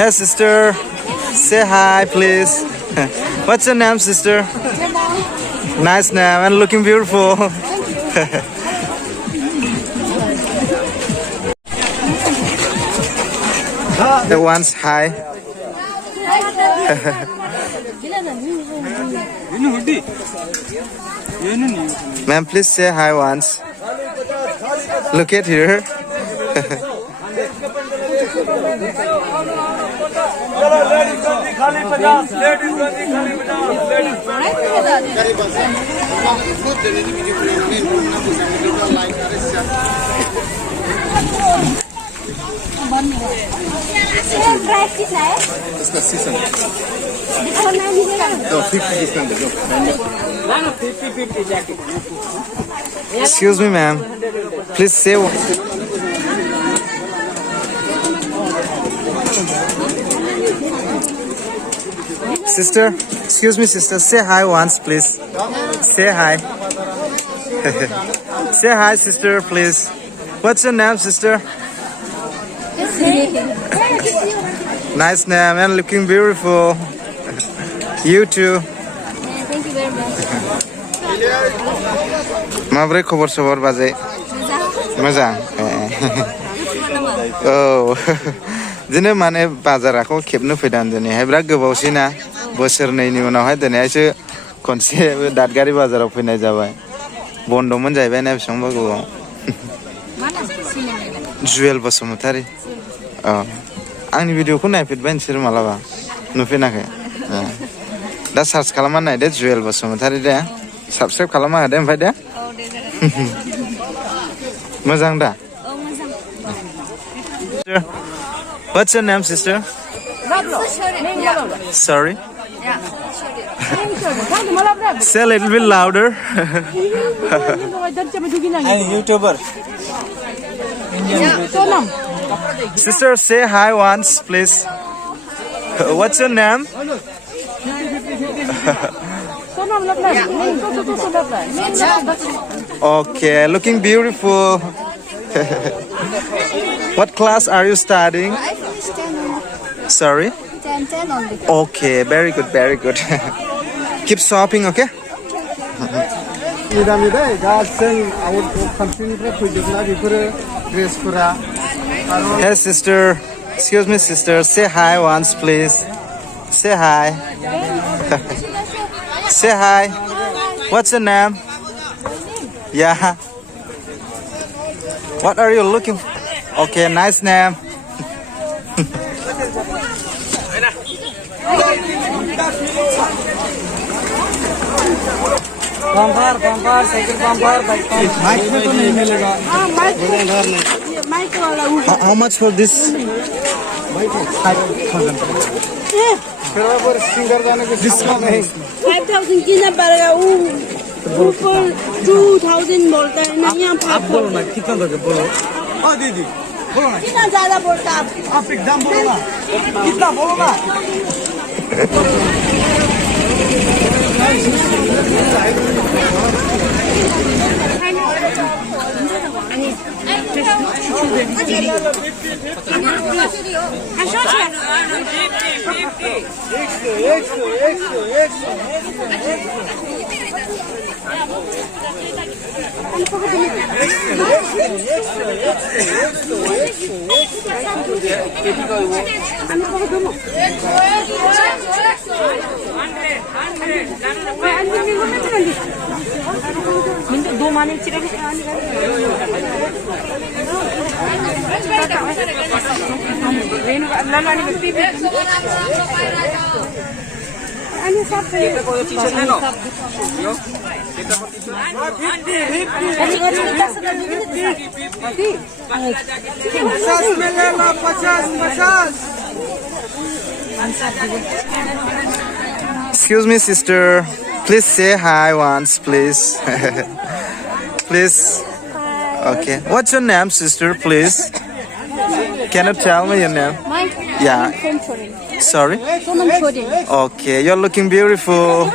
Hey sister, say hi please. What's your name, sister? Nice name and looking beautiful. The one's hi. Ma'am, please say hi once. Look at here. Excuse me, ma'am. Please say. Sister, excuse me, sister. Say hi once, please. Say hi. Say hi, sister, please. What's your name, sister? Nice name and looking beautiful. You too. Thank you very much. Mabre khobor sobor bazai. Mojang. Oh. Dine mane bazarako khebno faidan dine hai bra gobawsina बोसोरनैनि उनावहाय दिनैसो खनसे दादगारि बाजाराव फैनाय जाबाय बन्दमोन जाहैबाय ना बेसेबांबा गोबाव जुवेल बसुमतारी आंनि भिडिअखौ नायफेरबाय नोंसोर मालाबा नुफेराखै दा सार्च खालामना नायदो जुवेल बसुमतारी दे साबस्क्राइब खालामना होदो ओमफ्राय दे मोजां दा What's your name, sister? Sorry? Say a little bit louder. I'm YouTuber. Sister, say hi once, please. What's your name? Okay, looking beautiful. What class are you studying? I finished 10 only. Sorry? 10 only. Okay, very good, very good. Keep shopping, okay? Hey sister, excuse me sister, say hi once please. Say hi. Say hi. What's your name? Yeah. What are you looking for? Okay, nice name. Bumper cycle bumper mike में तो नहीं मिलेगा mic वाला How much for this? 5,000 कितना पड़ेगा वो ऊपर 2,000 बोलता है ना यहाँ आप बोलो ना कितना दोगे बोलो दीदी बोलो ना कितना ज्यादा बोलता आप एकदम बोलो ना कितना बोलो ना दो माने Excuse me, sister. Please say hi once, please. Please. Okay. What's your name, sister, please? Can you tell me your name? Mine? Yeah. Sorry? Okay, you're looking beautiful.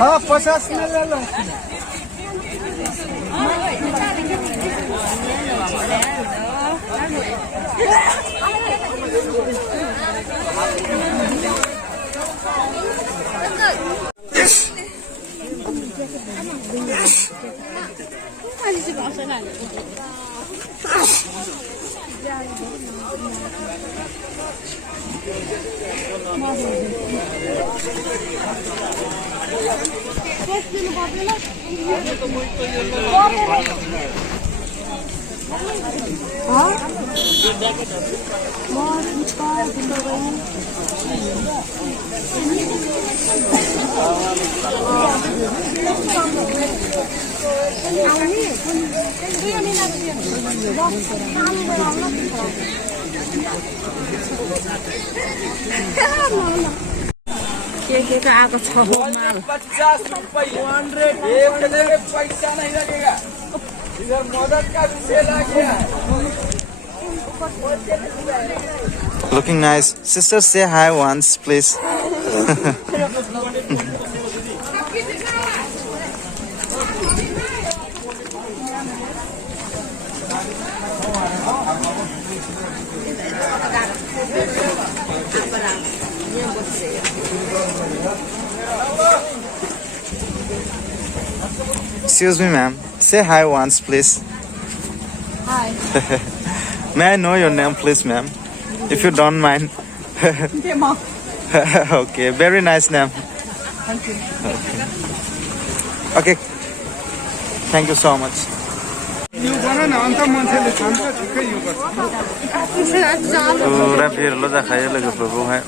हाँ 50 में ले लो के त आएको छ माल 50 रुपये 100 एक जगह पैसा नहीं लगेगा इधर मदद का भी सेल आ गया है Looking nice. Sister, say hi once, please. Excuse me, ma'am. Say hi once, please. Hi. May I know your name, please, ma'am? If you don't mind. Okay, very nice name. Thank you. Okay. Thank you so much. पुरा भिरल जाखायो लोगोफोरखौहाय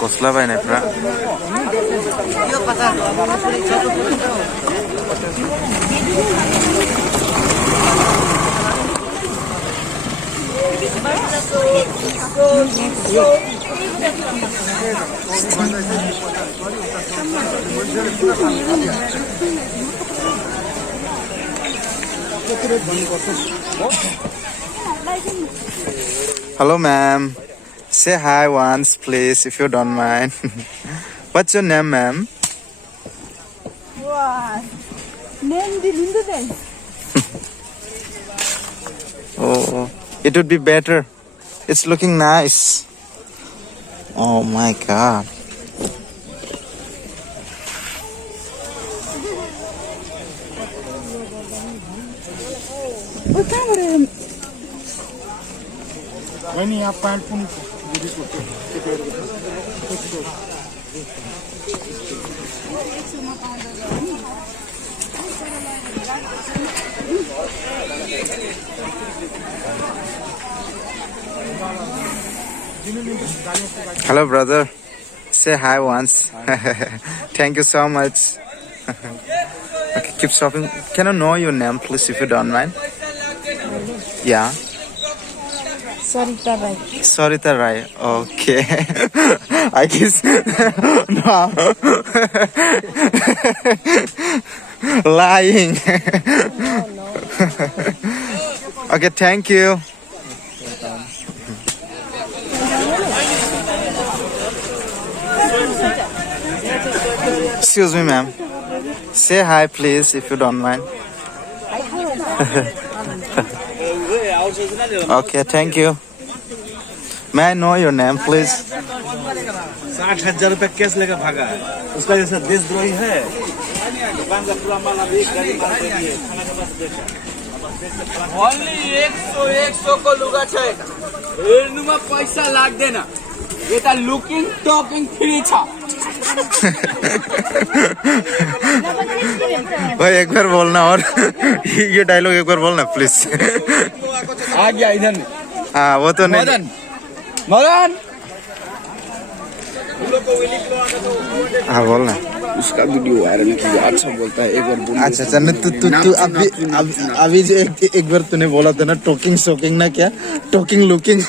गस्ला बायनायफ्रा Hello, ma'am. Say hi once, please, if you don't mind. What's your name, ma'am? Wow. Name the Hindu then. Oh, it would be better. It's looking nice. Oh my God. Ini apa pun Hello, brother. Say hi once. Thank you so much. Okay, keep shopping. Can I know your name, please, if you don't mind? Yeah. Sarita Rai. Sarita Rai. Okay. I guess. No. Lying. Okay, thank you. Excuse me, ma'am. Say hi, please, if you don't mind. Okay, thank you. May I know your name, please? 60,000 रुपए cash लेकर भागा है उसका जैसा देशद्रोही है दुकान का पूरा माल अभी गाड़ी मार दे दिए खाना के पास बेचा Only 100 को लुगा छै हेर्नुमा पैसा लाग्दैन यता लुकिङ टकिङ फ्री छ भाई एक बार बोलना और ये डायलॉग एक बार बोलना प्लीज आ गया इधर हाँ वो तो नहीं मदन मदन हाँ बोलना उसका वीडियो वायरल किया अच्छा बोलता है एक बार बोल अच्छा अच्छा तू तू तू अभी जो एक बार तूने बोला था ना टॉकिंग शॉकिंग ना क्या टॉकिंग लुकिंग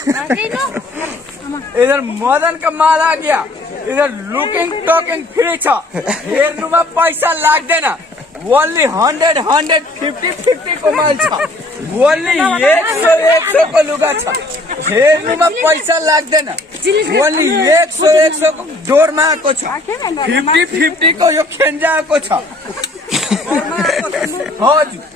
इधर मदन का माल आ गया इधर लुकिङ टकिङ फ्री छ हेर्नुमा पैसा लाग्दैन ओन्ली 100 150 50 को माल छ ओन्ली 100 को लुगा छ हेर्नुमा पैसा लाग्दैन ओन्ली 100 को डोरमा आएको छ 50 को यो खेन्जा आएको छ हजुर